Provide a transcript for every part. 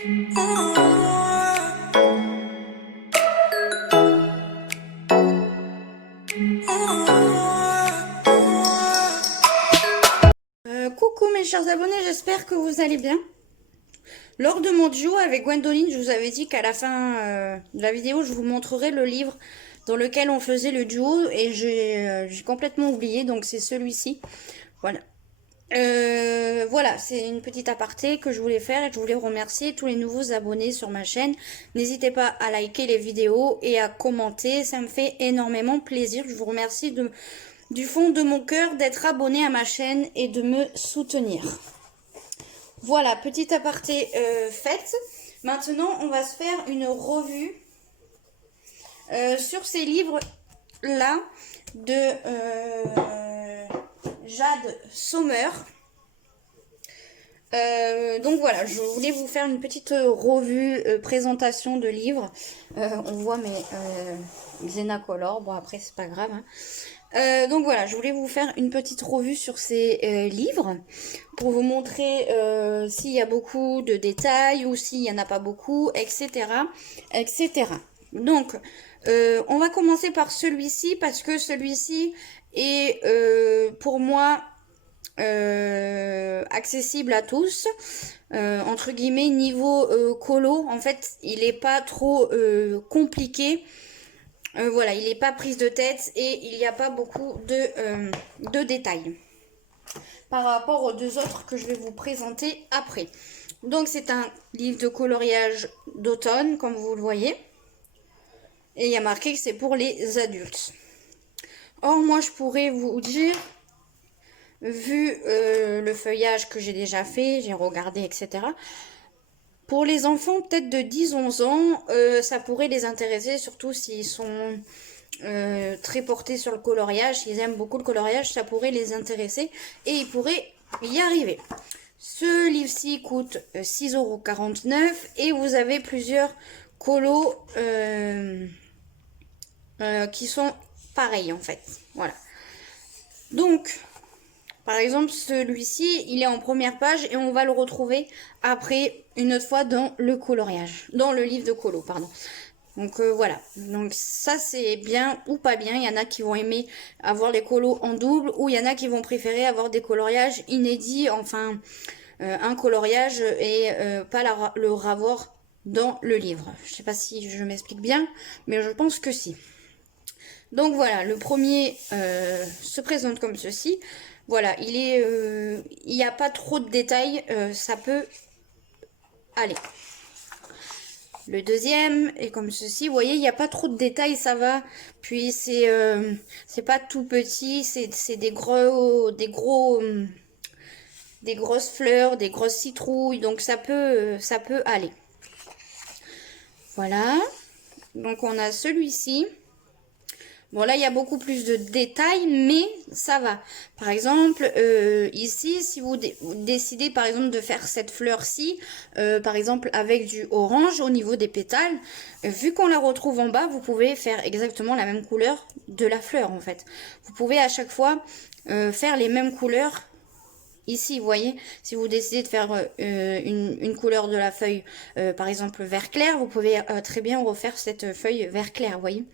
Coucou mes chers abonnés, j'espère que vous allez bien. Lors de mon duo avec Gwendoline, je vous avais dit qu'à la fin de la vidéo, je vous montrerai le livre dans lequel on faisait le duo et j'ai complètement oublié, donc c'est celui-ci. Voilà. Voilà, c'est une petite aparté que je voulais faire et je voulais remercier tous les nouveaux abonnés sur ma chaîne. N'hésitez pas à liker les vidéos et à commenter, ça me fait énormément plaisir. Je vous remercie du fond de mon cœur d'être abonné à ma chaîne et de me soutenir. Voilà, petit aparté faite. Maintenant, on va se faire une revue sur ces livres-là de Jade Sommer. Donc voilà, je voulais vous faire une petite revue, présentation de livres. On voit mes Xenacolor, bon après c'est pas grave. Hein. Donc voilà, je voulais vous faire une petite revue sur ces livres pour vous montrer s'il y a beaucoup de détails ou s'il n'y en a pas beaucoup, etc. etc. Donc, on va commencer par celui-ci parce que celui-ci est pour moi accessible à tous. Entre guillemets, niveau colo, en fait, il n'est pas trop compliqué. Voilà, il n'est pas prise de tête et il n'y a pas beaucoup de détails par rapport aux deux autres que je vais vous présenter après. Donc c'est un livre de coloriage d'automne, comme vous le voyez. Et il y a marqué que c'est pour les adultes. Or, moi, je pourrais vous dire, vu le feuillage que j'ai déjà fait, j'ai regardé, etc., pour les enfants peut-être de 10-11 ans, ça pourrait les intéresser, surtout s'ils sont très portés sur le coloriage, s'ils aiment beaucoup le coloriage, ça pourrait les intéresser et ils pourraient y arriver. Ce livre-ci coûte 6,49 € et vous avez plusieurs colos qui sont pareils en fait. Voilà. Donc, par exemple, celui-ci, il est en première page et on va le retrouver après une autre fois dans le coloriage, dans le livre de colo, pardon. Donc voilà, donc ça c'est bien ou pas bien, il y en a qui vont aimer avoir les colos en double ou il y en a qui vont préférer avoir des coloriages inédits, enfin un coloriage et pas le ravoir dans le livre. Je sais pas si je m'explique bien, mais je pense que si. Donc voilà, le premier se présente comme ceci. Voilà, il n'y a pas trop de détails, ça peut aller. Le deuxième est comme ceci. Vous voyez, il n'y a pas trop de détails, ça va. Puis c'est pas tout petit, c'est des grosses fleurs, des grosses citrouilles, donc ça peut aller. Voilà. Donc on a celui-ci. Bon là il y a beaucoup plus de détails mais ça va. Par exemple ici si vous décidez par exemple de faire cette fleur-ci par exemple avec du orange au niveau des pétales, vu qu'on la retrouve en bas vous pouvez faire exactement la même couleur de la fleur en fait. Vous pouvez à chaque fois faire les mêmes couleurs. Ici, vous voyez, si vous décidez de faire une couleur de la feuille, par exemple vert clair, vous pouvez très bien refaire cette feuille vert clair, vous voyez.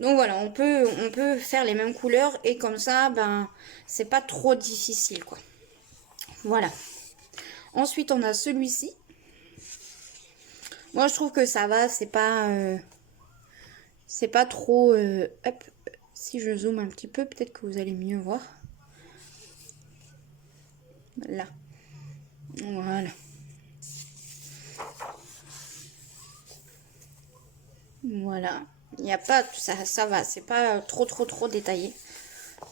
Donc voilà, on peut faire les mêmes couleurs et comme ça, ben, c'est pas trop difficile, quoi. Voilà. Ensuite, on a celui-ci. Moi, je trouve que ça va, c'est pas trop... hop, si je zoome un petit peu, peut-être que vous allez mieux voir. Là. Voilà. Voilà. Il n'y a pas... Ça va, c'est pas trop détaillé.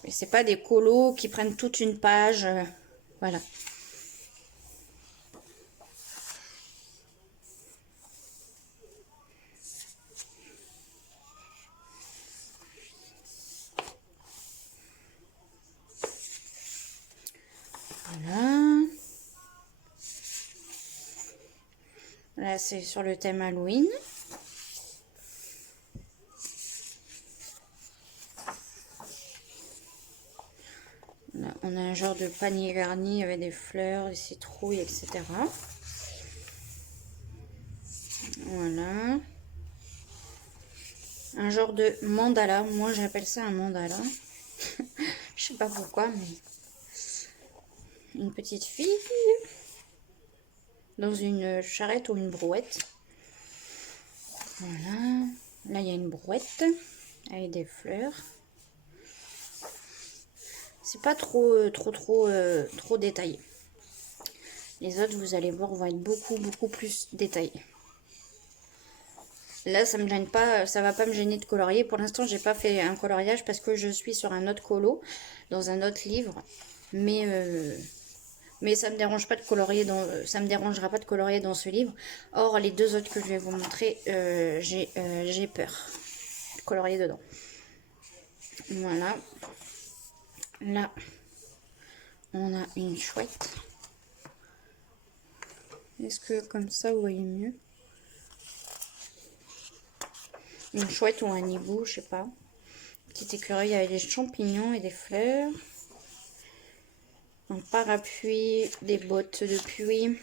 Mais c'est pas des colos qui prennent toute une page. Voilà. Voilà. Là, c'est sur le thème Halloween. Là, on a un genre de panier garni avec des fleurs, des citrouilles, etc. Voilà. Un genre de mandala. Moi, j'appelle ça un mandala. Je sais pas pourquoi, mais... Une petite fille dans une charrette ou une brouette. Voilà. Là, il y a une brouette avec des fleurs. C'est pas trop détaillé. Les autres, vous allez voir, vont être beaucoup plus détaillés. Là, ça me gêne pas, ça va pas me gêner de colorier. Pour l'instant, j'ai pas fait un coloriage parce que je suis sur un autre colo, dans un autre livre. Mais ça me dérange pas de colorier ça me dérangera pas de colorier dans ce livre. Or, les deux autres que je vais vous montrer, j'ai peur de colorier dedans. Voilà. Là, on a une chouette. Est-ce que comme ça, vous voyez mieux? Une chouette ou un hibou, je sais pas. Petit écureuil avec des champignons et des fleurs. Un parapluie, des bottes de pluie.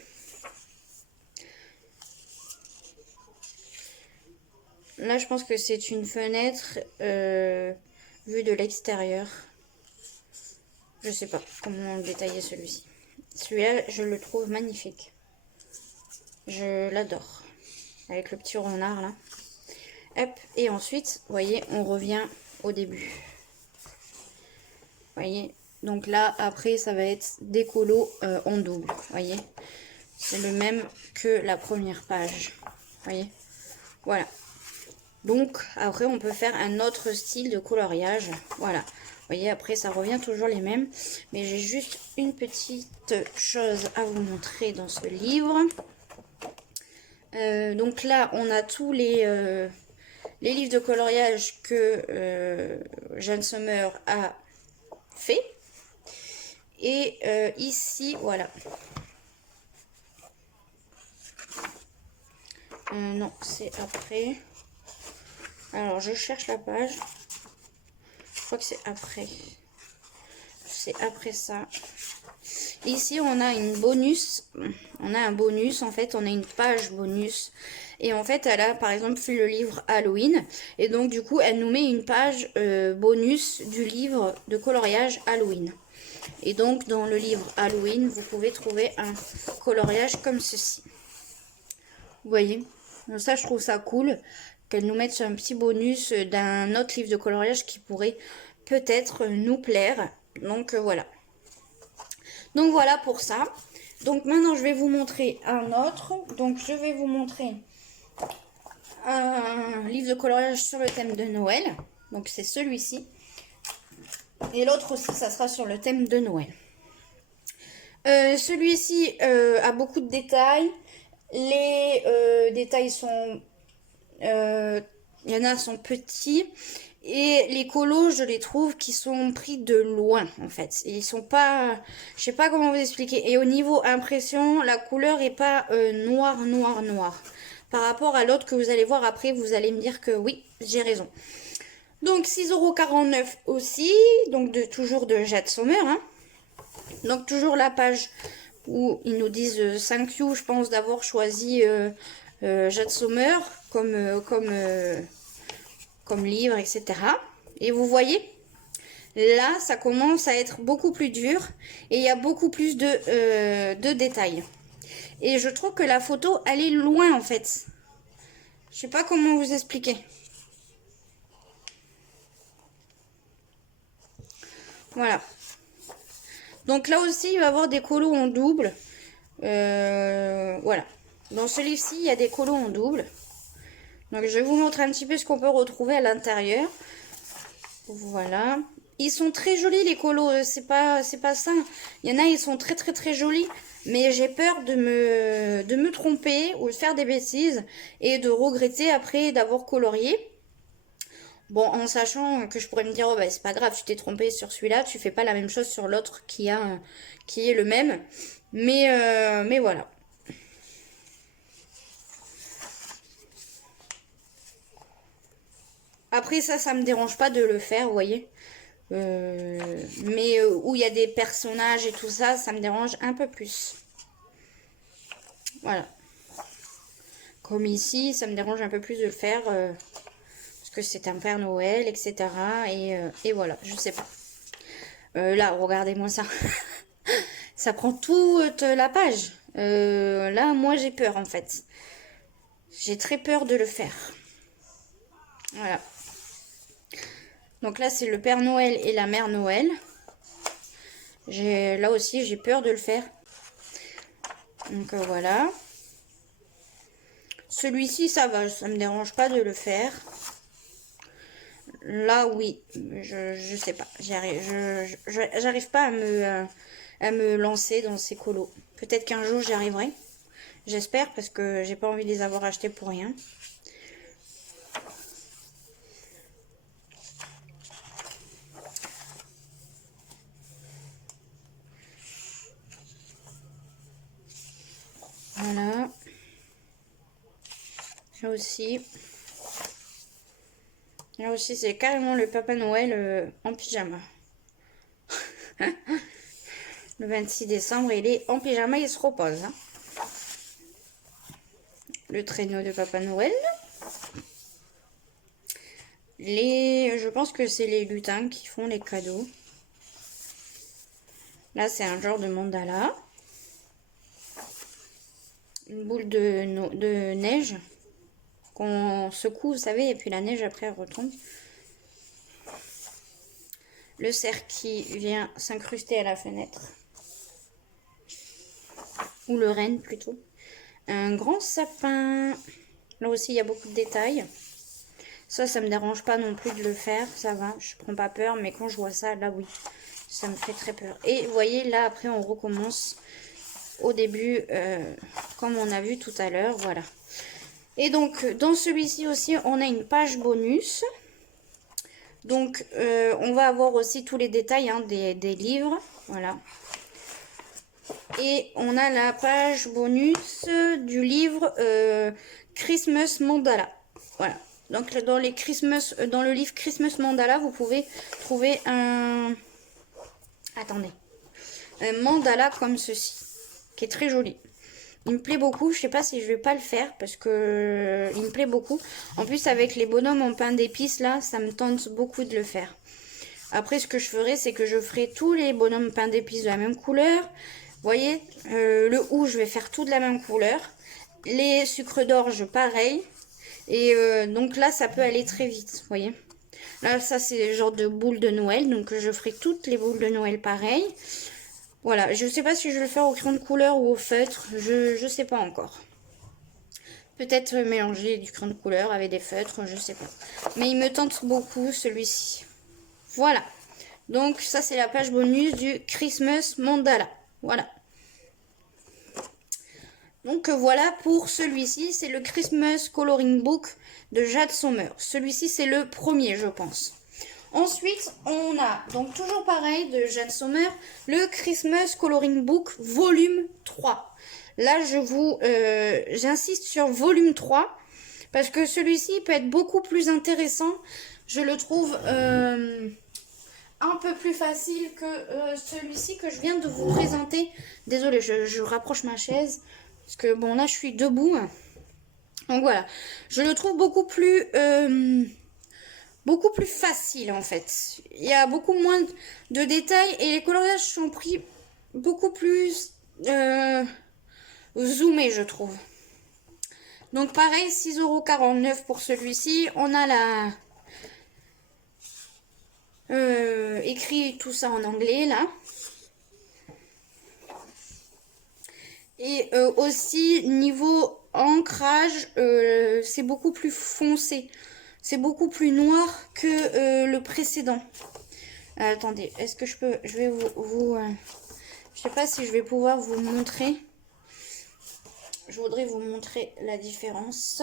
Là, je pense que c'est une fenêtre vue de l'extérieur. Je sais pas comment détailler celui-ci. Celui-là, je le trouve magnifique. Je l'adore. Avec le petit renard là. Hop, et ensuite, vous voyez, on revient au début. Vous voyez, donc là, après, ça va être des colos en double. Vous voyez, c'est le même que la première page. Vous voyez, voilà. Donc, après, on peut faire un autre style de coloriage. Voilà. Vous voyez, après, ça revient toujours les mêmes. Mais j'ai juste une petite chose à vous montrer dans ce livre. Donc là, on a tous les livres de coloriage que Jeanne Sommer a fait. Et ici, voilà. Non, c'est après. Alors, je cherche la page. Je crois que c'est après. C'est après ça. Ici, on a une bonus. On a un bonus, en fait. On a une page bonus. Et en fait, elle a, par exemple, fait le livre Halloween. Et donc, du coup, elle nous met une page bonus du livre de coloriage Halloween. Et donc, dans le livre Halloween, vous pouvez trouver un coloriage comme ceci. Vous voyez? Donc ça, je trouve ça cool qu'elle nous mette un petit bonus d'un autre livre de coloriage qui pourrait peut-être nous plaire. Donc, voilà. Donc, voilà pour ça. Donc, maintenant, je vais vous montrer un autre. Donc, je vais vous montrer un livre de coloriage sur le thème de Noël. Donc, c'est celui-ci. Et l'autre aussi, ça sera sur le thème de Noël. Celui-ci a beaucoup de détails. Les détails sont... il y en a sont petits. Et les colos, je les trouve qui sont pris de loin, en fait. Ils sont pas... Je sais pas comment vous expliquer. Et au niveau impression, la couleur est pas noir. Par rapport à l'autre que vous allez voir après, vous allez me dire que oui, j'ai raison. Donc 6,49 € aussi. Donc toujours de Jade Sommer. Hein. Donc toujours la page où ils nous disent thank you, je pense, d'avoir choisi Jade Sommer comme livre, etc. Et vous voyez, là, ça commence à être beaucoup plus dur et il y a beaucoup plus de détails. Et je trouve que la photo, elle est loin, en fait. Je sais pas comment vous expliquer. Voilà. Donc là aussi, il va y avoir des colos en double. Voilà. Dans ce livre-ci, il y a des colos en double. Donc je vais vous montrer un petit peu ce qu'on peut retrouver à l'intérieur. Voilà. Ils sont très jolis les colos, c'est pas ça. Il y en a, ils sont très jolis. Mais j'ai peur de me tromper ou de faire des bêtises et de regretter après d'avoir colorié. Bon, en sachant que je pourrais me dire, oh bah c'est pas grave, tu t'es trompé sur celui-là, tu fais pas la même chose sur l'autre qui est le même. Mais voilà. Après ça me dérange pas de le faire, vous voyez. Mais où il y a des personnages et tout ça, ça me dérange un peu plus. Voilà. Comme ici, ça me dérange un peu plus de le faire parce que c'est un Père Noël, etc. Et voilà, je sais pas. Là, regardez-moi ça. Ça prend toute la page. Là, moi, j'ai peur en fait. J'ai très peur de le faire. Voilà. Donc là, c'est le Père Noël et la Mère Noël. Là aussi, j'ai peur de le faire. Donc voilà. Celui-ci, ça va, ça me dérange pas de le faire. Là, oui, je sais pas. J'arrive pas à me lancer dans ces colos. Peut-être qu'un jour, j'y arriverai. J'espère, parce que j'ai pas envie de les avoir achetés pour rien. Voilà. Là aussi. Là aussi, c'est carrément le Papa Noël en pyjama. Le 26 décembre, il est en pyjama, il se repose. Hein. Le traîneau de Papa Noël. Je pense que c'est les lutins qui font les cadeaux. Là, c'est un genre de mandala. Une boule de neige qu'on secoue, vous savez, et puis la neige après elle retombe. Le cerf qui vient s'incruster à la fenêtre. Ou le renne plutôt. Un grand sapin. Là aussi, il y a beaucoup de détails. Ça me dérange pas non plus de le faire, ça va, je prends pas peur, mais quand je vois ça, là oui, ça me fait très peur. Et vous voyez, là après on recommence au début, comme on a vu tout à l'heure, voilà. Et donc, dans celui-ci aussi, on a une page bonus. Donc, on va avoir aussi tous les détails hein, des livres, voilà. Et on a la page bonus du livre Christmas Mandala, voilà. Donc dans le livre Christmas Mandala, vous pouvez trouver un mandala comme ceci, qui est très joli. Il me plaît beaucoup, je sais pas si je vais pas le faire parce que il me plaît beaucoup. En plus avec les bonhommes en pain d'épices là, ça me tente beaucoup de le faire. Après ce que je ferai, c'est que je ferai tous les bonhommes pain d'épices de la même couleur. Vous voyez, le hou, je vais faire tout de la même couleur. Les sucres d'orge, pareil. Et donc là, ça peut aller très vite, vous voyez. Là, ça, c'est le genre de boule de Noël. Donc, je ferai toutes les boules de Noël pareil. Voilà, je ne sais pas si je vais le faire au crayon de couleur ou au feutre. Je ne sais pas encore. Peut-être mélanger du crayon de couleur avec des feutres, je ne sais pas. Mais il me tente beaucoup, celui-ci. Voilà. Donc, ça, c'est la page bonus du Christmas Mandala. Voilà. Donc voilà pour celui-ci, c'est le Christmas Coloring Book de Jade Sommer. Celui-ci c'est le premier je pense. Ensuite on a, donc toujours pareil de Jade Sommer, le Christmas Coloring Book volume 3. Là j'insiste sur volume 3 parce que celui-ci peut être beaucoup plus intéressant. Je le trouve un peu plus facile que celui-ci que je viens de vous présenter. Désolée, je rapproche ma chaise. Parce que bon là je suis debout. Donc voilà. Je le trouve beaucoup plus facile en fait. Il y a beaucoup moins de détails et les coloriages sont pris beaucoup plus zoomés je trouve. Donc pareil 6,49 € pour celui-ci. On a la écrit tout ça en anglais là. Et aussi, niveau ancrage, c'est beaucoup plus foncé. C'est beaucoup plus noir que le précédent. Attendez, est-ce que je peux... Je vais je sais pas si je vais pouvoir vous montrer. Je voudrais vous montrer la différence.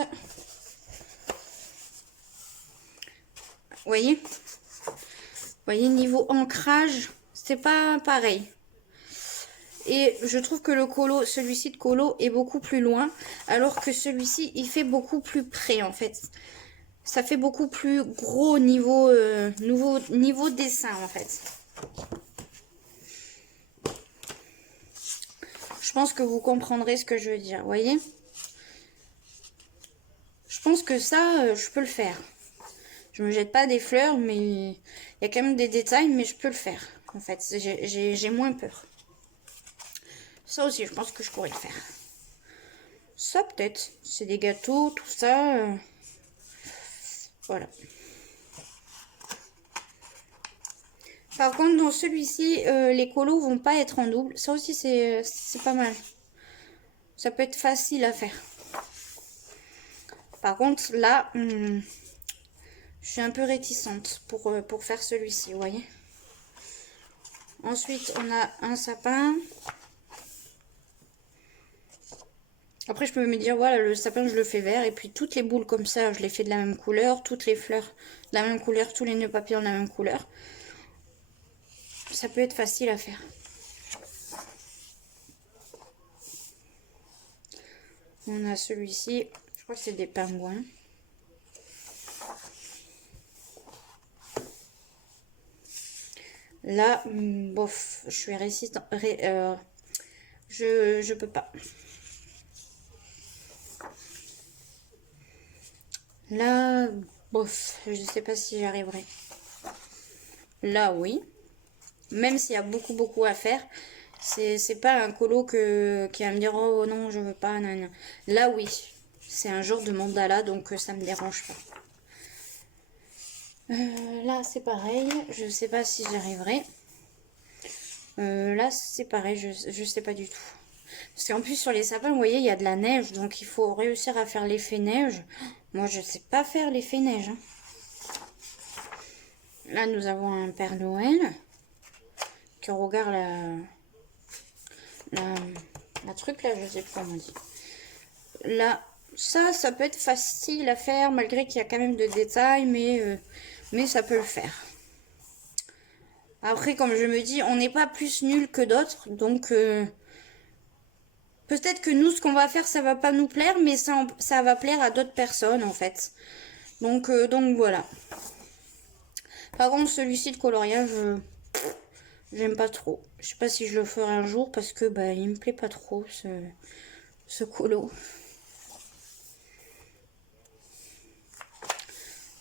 Vous voyez? Vous voyez, niveau ancrage, c'est pas pareil. Et je trouve que le colo, celui-ci de colo est beaucoup plus loin. Alors que celui-ci, il fait beaucoup plus près en fait. Ça fait beaucoup plus gros niveau, niveau dessin en fait. Je pense que vous comprendrez ce que je veux dire. Vous voyez? pense que ça, je peux le faire. Je me jette pas des fleurs, mais il y a quand même des détails, mais je peux le faire. En fait, j'ai moins peur. Ça aussi, je pense que je pourrais le faire. Ça, peut-être. C'est des gâteaux, tout ça. Voilà. Par contre, dans celui-ci, les colos vont pas être en double. Ça aussi, c'est pas mal. Ça peut être facile à faire. Par contre, là, je suis un peu réticente pour faire celui-ci, vous voyez. Ensuite, on a un sapin. Après, je peux me dire, voilà, le sapin, je le fais vert. Et puis, toutes les boules comme ça, je les fais de la même couleur. Toutes les fleurs de la même couleur. Tous les nœuds papillons de la même couleur. Ça peut être facile à faire. On a celui-ci. Je crois que c'est des pingouins. Là, bof, je suis résistant. Je peux pas. Là, bof, je sais pas si j'y arriverai. Là, oui. Même s'il y a beaucoup à faire, c'est pas un colo qui va me dire oh non, je veux pas. Non, non. Là, oui. C'est un genre de mandala, donc ça me dérange pas. Là, c'est pareil. Je sais pas si j'y arriverai. Là, c'est pareil. Je sais pas du tout. Parce qu'en plus, sur les sapins, vous voyez, il y a de la neige. Donc, il faut réussir à faire l'effet neige. Moi, je sais pas faire l'effet neige. Hein. Là, nous avons un Père Noël. Qui regarde la truc, là, je sais pas comment on dit. Là, ça peut être facile à faire, malgré qu'il y a quand même de détails. Mais ça peut le faire. Après, comme je me dis, on n'est pas plus nul que d'autres. Donc... peut-être que nous, ce qu'on va faire, ça va pas nous plaire, mais ça va plaire à d'autres personnes, en fait. Donc voilà. Par contre, celui-ci de coloriage, j'aime pas trop. Je sais pas si je le ferai un jour, parce que bah, il me plaît pas trop, ce colo.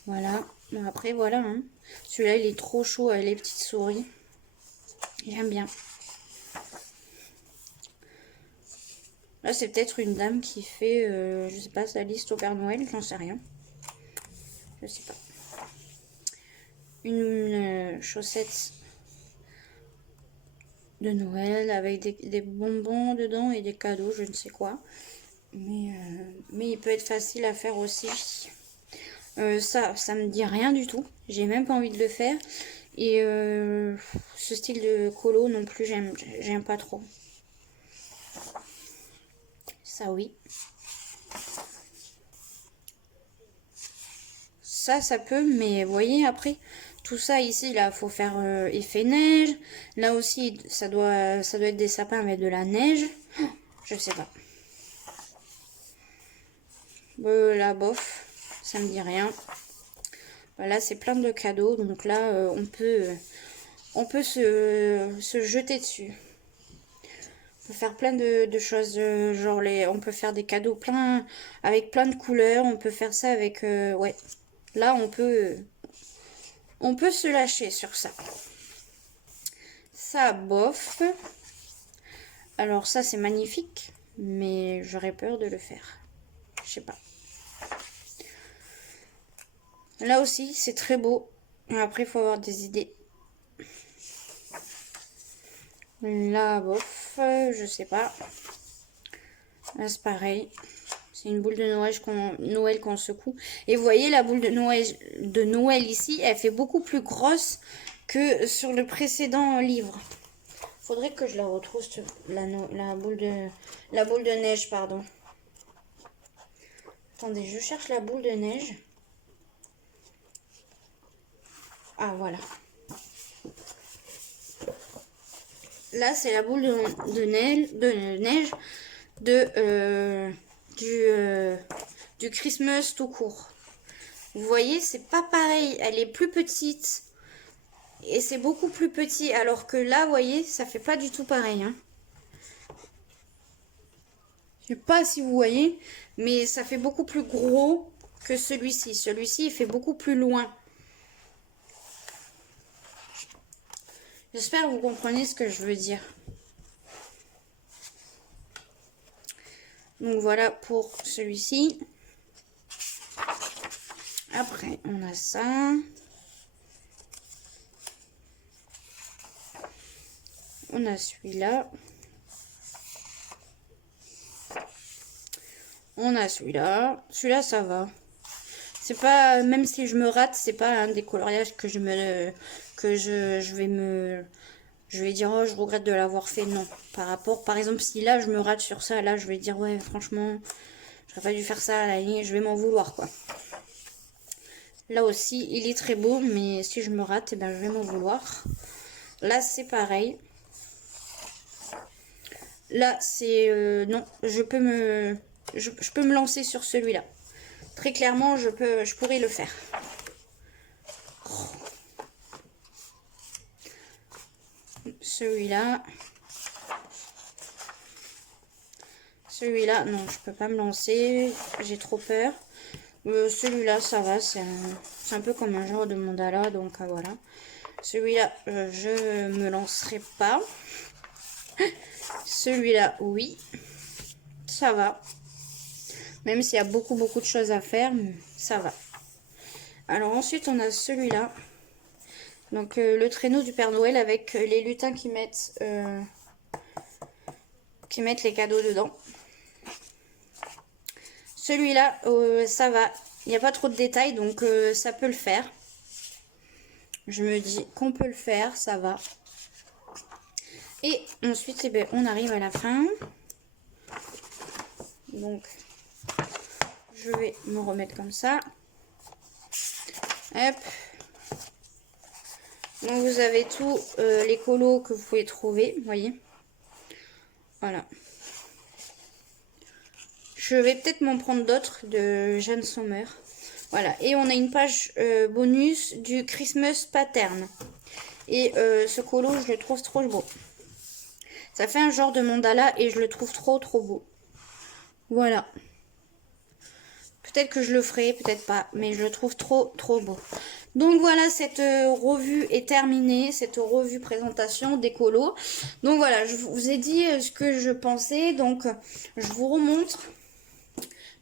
Voilà. Bon, après, voilà. Hein. Celui-là, il est trop chaud avec les petites souris. J'aime bien. Là, c'est peut-être une dame qui fait, je sais pas, sa liste au Père Noël, j'en sais rien. Je sais pas. Une chaussette de Noël avec des bonbons dedans et des cadeaux, je ne sais quoi. Mais il peut être facile à faire aussi. Ça me dit rien du tout. J'ai même pas envie de le faire. Et ce style de colo non plus, j'aime pas trop. Ça oui. Ça peut, mais vous voyez après, tout ça ici, là, faut faire effet neige. Là aussi, ça doit être des sapins avec de la neige. Je sais pas. Là, bof, ça me dit rien. Là, c'est plein de cadeaux, donc là, on peut se jeter dessus. On peut faire plein de choses, genre on peut faire des cadeaux avec plein de couleurs. On peut faire ça avec, ouais. Là, on peut se lâcher sur ça. Ça, bof. Alors ça, c'est magnifique, mais j'aurais peur de le faire. Je sais pas. Là aussi, c'est très beau. Après, il faut avoir des idées. Là, bof, je sais pas. Là, c'est pareil. C'est une boule de Noël qu'on secoue. Et vous voyez, la boule de Noël ici, elle fait beaucoup plus grosse que sur le précédent livre. Faudrait que je la retrouve, la boule de neige, pardon. Attendez, je cherche la boule de neige. Ah, voilà. Là, c'est la boule de neige du Christmas tout court. Vous voyez, c'est pas pareil. Elle est plus petite. Et c'est beaucoup plus petit. Alors que là, vous voyez, ça fait pas du tout pareil. Hein. Je sais pas si vous voyez. Mais ça fait beaucoup plus gros que celui-ci. Celui-ci, il fait beaucoup plus loin. J'espère que vous comprenez ce que je veux dire. Donc voilà pour celui-ci. Après, on a ça. On a celui-là. On a celui-là. Celui-là, ça va. C'est pas, même si je me rate, c'est pas un des coloriages que je vais dire, oh, je regrette de l'avoir fait. Non. Par exemple, si là, je me rate sur ça, là, je vais dire, ouais, franchement, j'aurais pas dû faire ça, à la ligne, je vais m'en vouloir, quoi. Là aussi, il est très beau, mais si je me rate, eh ben, je vais m'en vouloir. Là, c'est pareil. Là, c'est... non, je peux me lancer sur celui-là. Très clairement, je pourrais le faire. Celui-là. Celui-là, non, je peux pas me lancer. J'ai trop peur. Celui-là, ça va. C'est un peu comme un genre de mandala, donc voilà. Celui-là, je me lancerai pas. Celui-là, oui. Ça va. Même s'il y a beaucoup de choses à faire, ça va. Alors ensuite, on a celui-là. Donc le traîneau du Père Noël avec les lutins qui mettent les cadeaux dedans. Celui-là, ça va. Il n'y a pas trop de détails, donc ça peut le faire. Je me dis qu'on peut le faire, ça va. Et ensuite, eh ben, on arrive à la fin. Donc, je vais me remettre comme ça. Hop. Donc, vous avez tous les colos que vous pouvez trouver, vous voyez. Voilà. Je vais peut-être m'en prendre d'autres de Jeanne Sommer. Voilà. Et on a une page bonus du Christmas Pattern. Et ce colo, je le trouve trop beau. Ça fait un genre de mandala et je le trouve trop beau. Voilà. Peut-être que je le ferai, peut-être pas, mais je le trouve trop beau. Donc voilà, cette revue est terminée, cette revue présentation des colos. Donc voilà, je vous ai dit ce que je pensais, donc je vous remontre.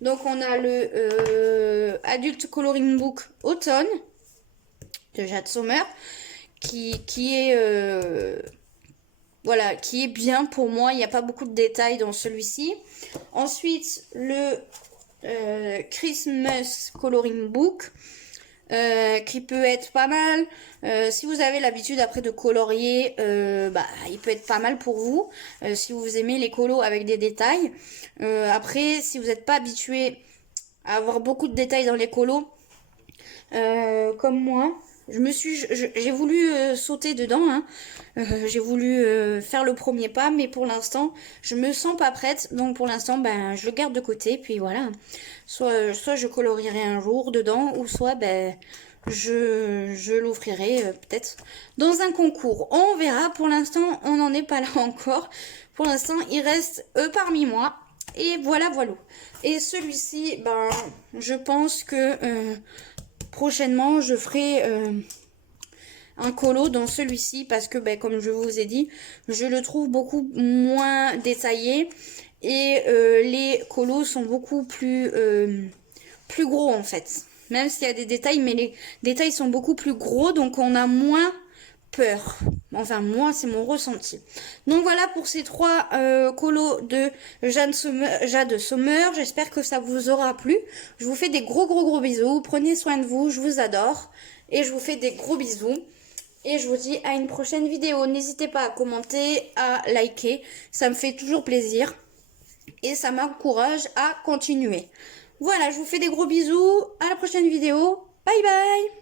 Donc on a le Adult Coloring Book Automne de Jeanne Sommer qui est voilà, qui est bien pour moi. Il n'y a pas beaucoup de détails dans celui-ci. Ensuite, le Christmas Coloring Book qui peut être pas mal. Si vous avez l'habitude après de colorier, il peut être pas mal pour vous. Si vous aimez les colos avec des détails. Après, si vous n'êtes pas habitué à avoir beaucoup de détails dans les colos, comme moi, j'ai voulu sauter dedans, hein. J'ai voulu faire le premier pas, mais pour l'instant, je me sens pas prête. Donc pour l'instant, ben, je le garde de côté, puis voilà. Soit je colorierai un jour dedans, ou soit ben, je l'offrirai peut-être dans un concours. On verra. Pour l'instant, on n'en est pas là encore. Pour l'instant, il reste parmi moi. Et voilà. Et celui-ci, ben, je pense que prochainement, je ferai un colo dans celui-ci parce que, ben, comme je vous ai dit, je le trouve beaucoup moins détaillé et les colos sont beaucoup plus gros en fait. Même s'il y a des détails, mais les détails sont beaucoup plus gros, donc on a moins peur. Enfin, moi, c'est mon ressenti. Donc voilà pour ces trois colos de Jeanne Sommer. J'espère que ça vous aura plu. Je vous fais des gros bisous. Prenez soin de vous, je vous adore. Et je vous fais des gros bisous. Et je vous dis à une prochaine vidéo. N'hésitez pas à commenter, à liker. Ça me fait toujours plaisir. Et ça m'encourage à continuer. Voilà, je vous fais des gros bisous. À la prochaine vidéo. Bye bye.